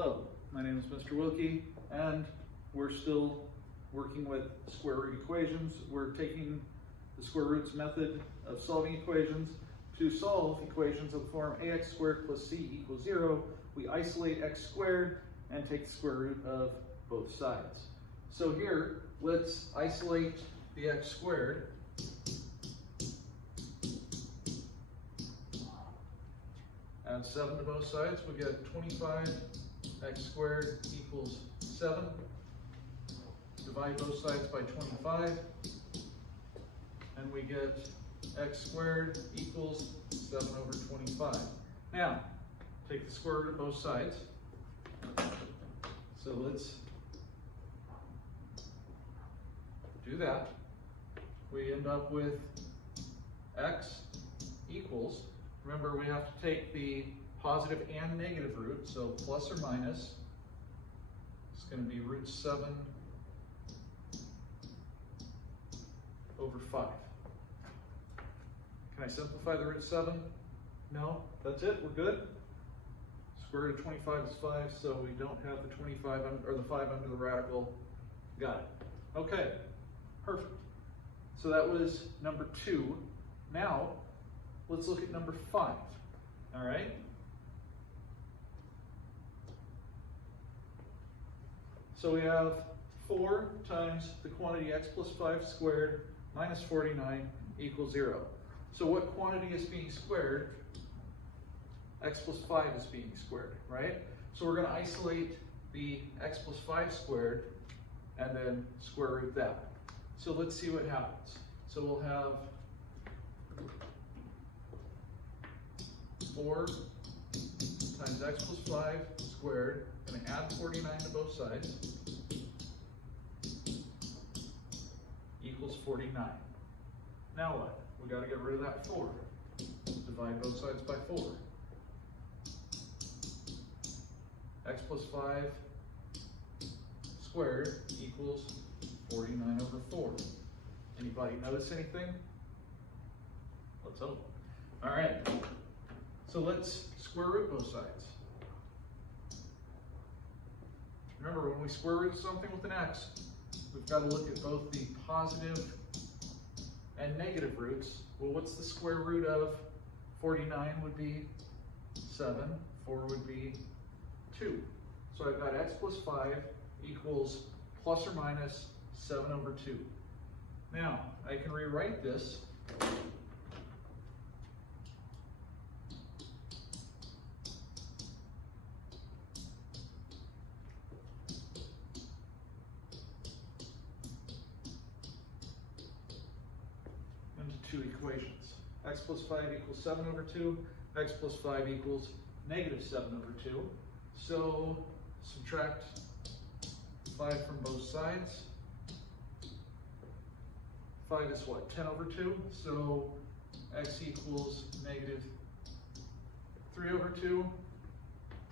Hello, my name is Mr. Wilke, and we're still working with square root equations. We're taking the square roots method of solving equations. To solve equations of the form ax squared plus c equals 0, we isolate x squared and take the square root of both sides. So here, let's isolate the x squared. Add 7 to both sides, we get 25 x squared equals 7. Divide both sides by 25, and we get x squared equals 7 over 25. Now, take the square root of both sides. So let's do that. We end up with x equals, remember we have to take the positive and negative root, so plus or minus. It's going to be root 7 over 5. Can I simplify the root 7? No? That's it? We're good? Square root of 25 is 5, so we don't have the 25 or the 5 under the radical. Got it. Okay, perfect. So that was number 2. Now, let's look at number 5. All right? So we have 4 times the quantity x plus 5 squared minus 49 equals 0. So what quantity is being squared? X plus 5 is being squared, right? So we're going to isolate the x plus 5 squared and then square root that. So let's see what happens. So we'll have 4 times x plus 5 squared. I'm going to add 49 to both sides. Equals 49. Now what? We got to get rid of that 4. Divide both sides by 4. X plus 5 squared equals 49 over 4. Anybody notice anything? Let's hope. All right. So let's square root both sides. Remember, when we square root something with an x, we've got to look at both the positive and negative roots. Well, what's the square root of 49 would be 7, 4 would be 2. So I've got x plus 5 equals plus or minus 7 over 2. Now, I can rewrite this into 2 equations. X plus 5 equals 7 over 2. X plus 5 equals negative 7 over 2. So subtract 5 from both sides. 5 is what? 10 over 2. So x equals negative 3 over 2.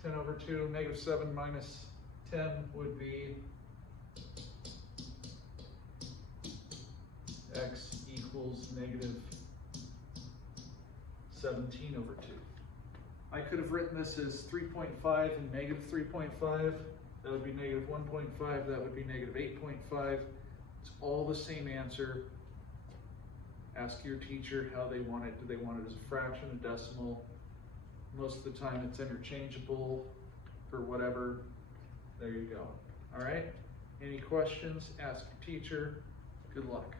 10 over 2. Negative 7 minus 10 would be x equals negative 17 over 2. I could have written this as 3.5 and negative 3.5. That would be negative 1.5. That would be negative 8.5. It's all the same answer. Ask your teacher how they want it. Do they want it as a fraction, a decimal? Most of the time it's interchangeable for whatever. There you go. All right? Any questions? Ask your teacher. Good luck.